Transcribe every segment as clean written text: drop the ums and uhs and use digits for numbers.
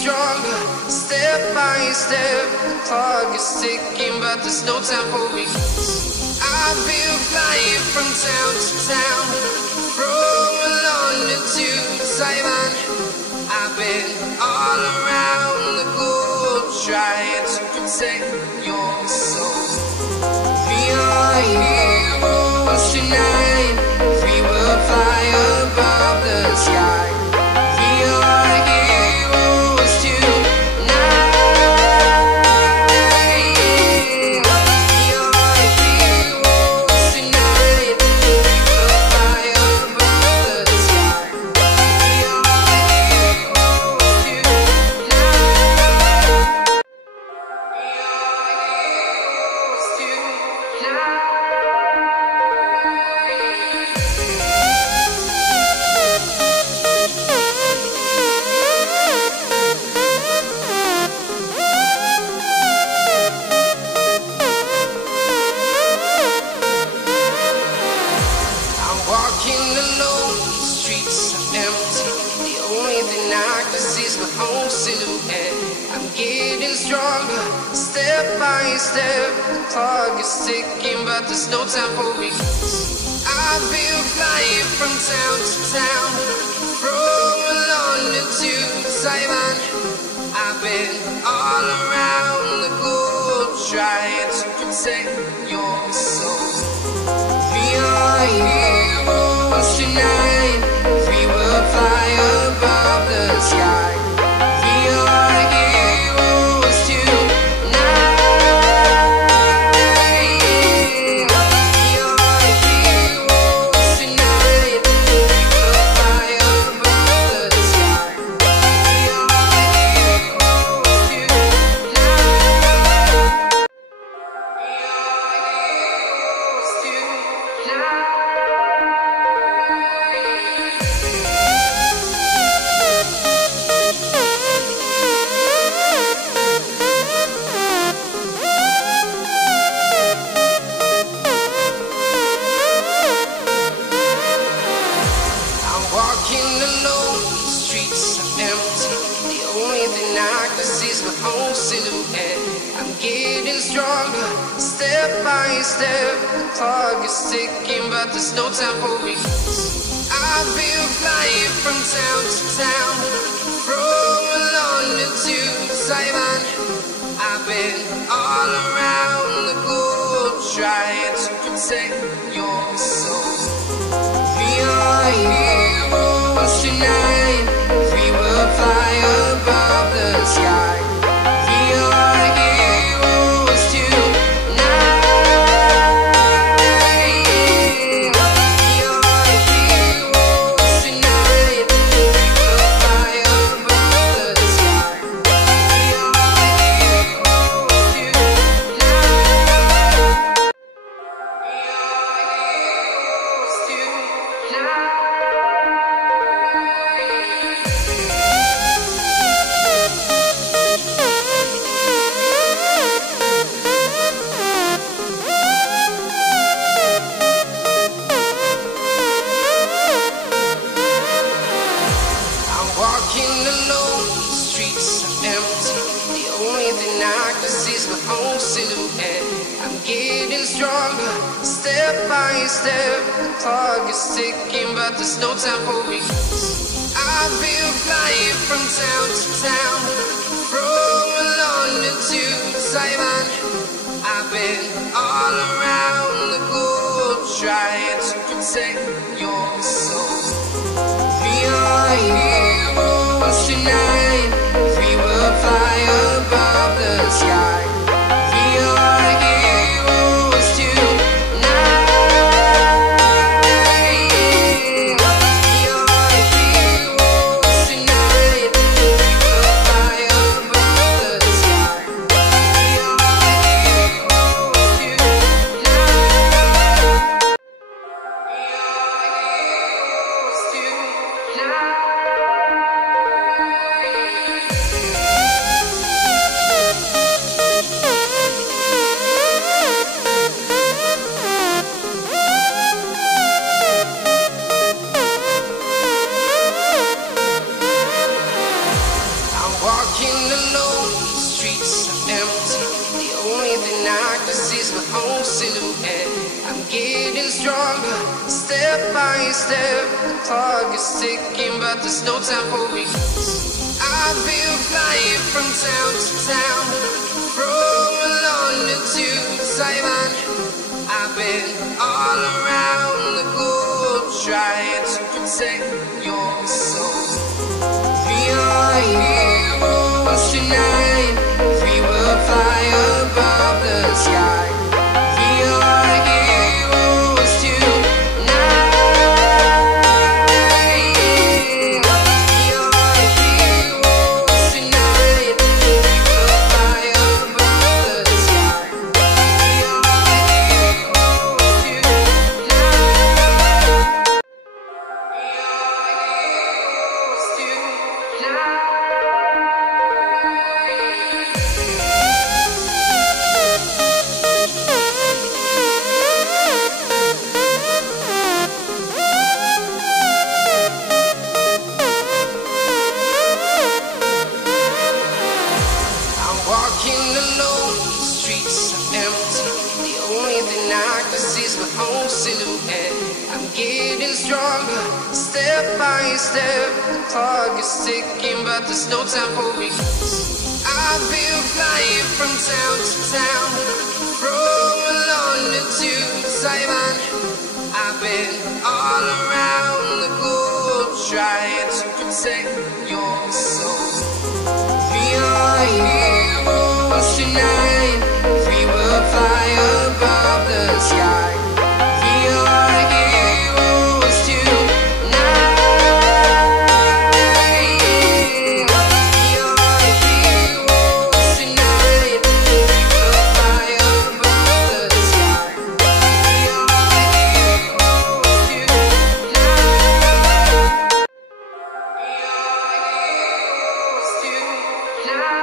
stronger, step by step. The clock is ticking, but there's no time for weakness. I've been flying from town to town, from London to Taiwan. I've been all around the globe, trying to protect your soul. We are heroes tonight. We will fly above the sky. We are heroes tonight. We are heroes tonight. We will fly above the sky. We are heroes tonight. We are heroes tonight. Walking alone, the streets are empty. The only thing I can see is my own silhouette. I'm getting stronger, step by step. The clock is ticking, but there's no time for weakness. I've been flying from town to town, from London to Taiwan. I've been all around the globe, trying to protect your soul. We are heroes tonight. We will fly above the sky. We are heroes tonight. We are heroes tonight. We will fly above the sky. We are heroes tonight. We are heroes tonight. Walking alone, the streets are empty. The only thing I can see is my own silhouette. I'm getting stronger, step by step. The clock is ticking, but there's no time for weakness. I've been flying from town to town, from London to Taiwan. I've been all around the globe, trying to protect your soul. We are heroes tonight. We will fly above the sky. We are heroes tonight. We are heroes tonight. We will fly above the sky. We are heroes tonight. We are heroes tonight. Walking alone, the streets are empty. The only thing I can see is my own silhouette. I'm getting stronger, step by step. The clock is ticking, but there's no time for weakness. I've been flying from town to town, from London to Taiwan. I've been all around the globe, trying to protect your soul. We are heroes tonight. We will fly above the sky. We are heroes tonight. We are heroes tonight. We will fly above the sky. We are heroes tonight. We are heroes tonight. walking alone, the streets are empty. The only thing I can see is my own silhouette. I'm getting stronger, step by step. The clock is ticking, but there's no time for me. I've been flying from town to town, from London to Taiwan. I've been all around the globe, trying to protect your soul. We are heroes tonight. We will fly above the sky. We are heroes tonight. We are heroes tonight. We will fly above the sky. We are heroes tonight. We are heroes tonight. Walking alone, the streets are empty. The only thing I can see is my own silhouette. I'm getting stronger, step by step. The clock is ticking, but there's no time for me. I've been flying from town to town, from London to Taiwan. I've been all around the globe, trying to protect your soul. We are heroes tonight. We will fly above the sky. We are heroes tonight. We are heroes tonight. We will fly above the sky. We are heroes tonight. We are heroes tonight.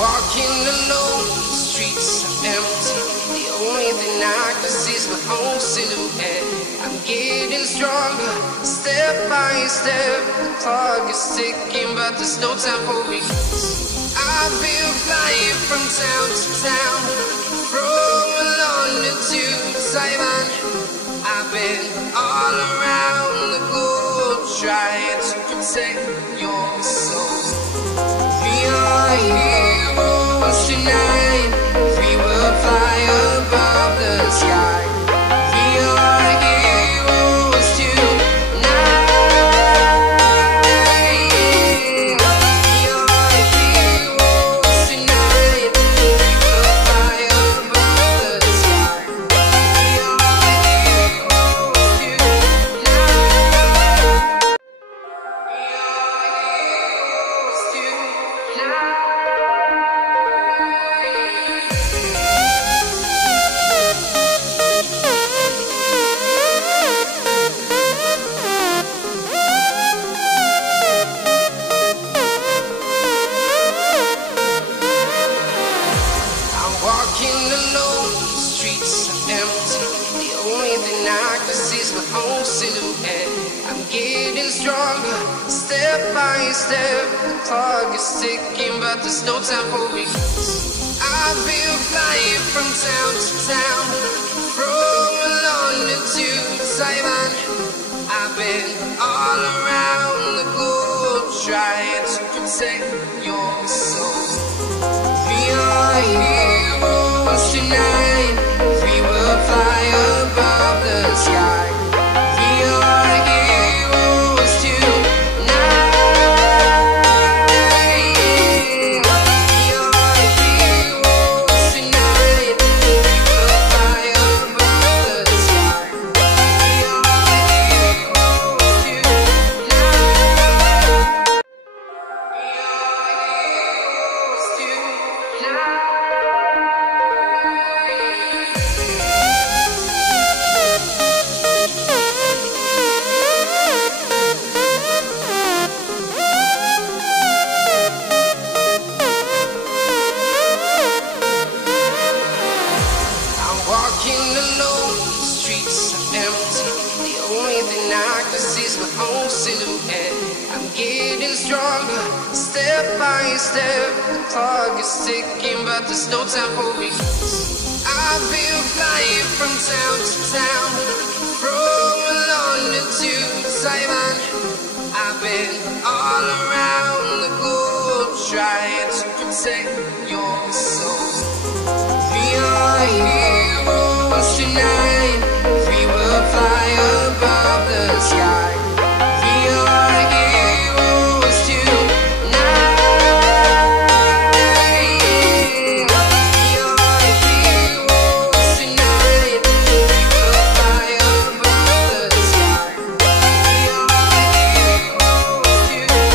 Walking alone, the streets are empty. The only thing I can see is my own silhouette. I'm getting stronger, step by step. The clock is ticking, but there's no time for me. I've been flying from town to town, from London to Taiwan. I've been all around the globe, trying to protect your soul. We are heroes tonight. We will fly above the sky. We are heroes tonight. We are heroes tonight. We will fly above the sky. We are heroes tonight. We are heroes tonight. Walking alone, the streets are empty. The only thing I can see is my own silhouette. I'm getting stronger, step by step. The clock is ticking, but there's no time for me. I've been flying from town to town, from London to Taiwan. I've been all around the globe, trying to protect your soul. We are heroes tonight. We will fly above the sky. We are heroes tonight. We are heroes tonight. We will fly above the sky. We are heroes tonight. We are heroes tonight. stronger, step by step. The clock is ticking, but there's no time for me. I've been flying from town to town, from London to Taiwan. I've been all around the globe, trying to protect your soul. We are heroes tonight. We will fly above the sky. We are heroes tonight. We are heroes tonight. We will fly above the sky. We are heroes tonight.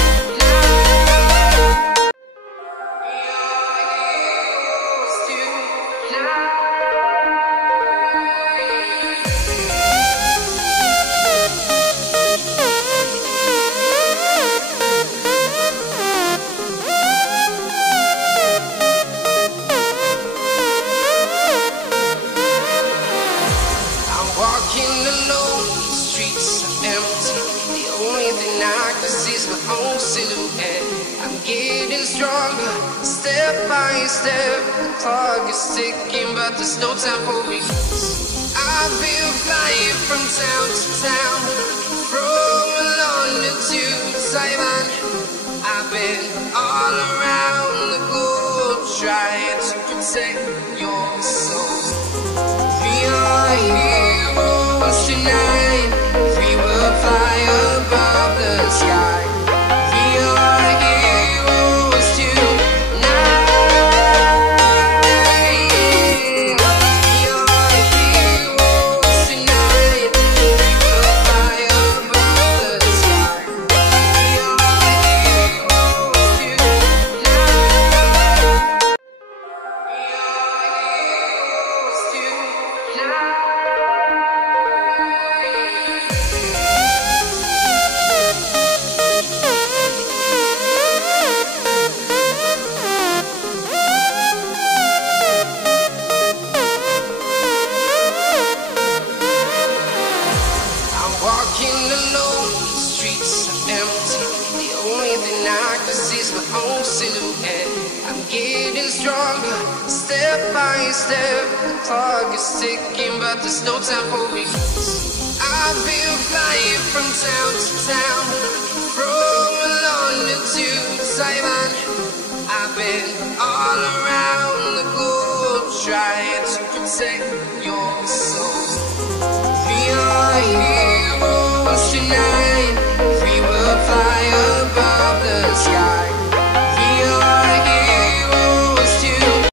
We are heroes tonight. Walking alone, the streets are empty. The only thing I can see is my own silhouette. I'm getting stronger, step by step. The clock is ticking, but there's no time for me. I've been flying from town to town, from London to Taiwan. I've been all around the globe, trying to protect your soul. We are heroes tonight. We will fly above the sky. We are heroes tonight. We are heroes tonight. We will fly above the sky. We are heroes tonight. We are heroes tonight. Walking alone, the streets are empty. The only thing I can see is my own silhouette. I'm getting stronger, step by step. The clock is ticking, but there's no time for me. I've been flying from town to town, from London to Taiwan. I've been all around the globe, trying to protect your soul. We are heroes tonight.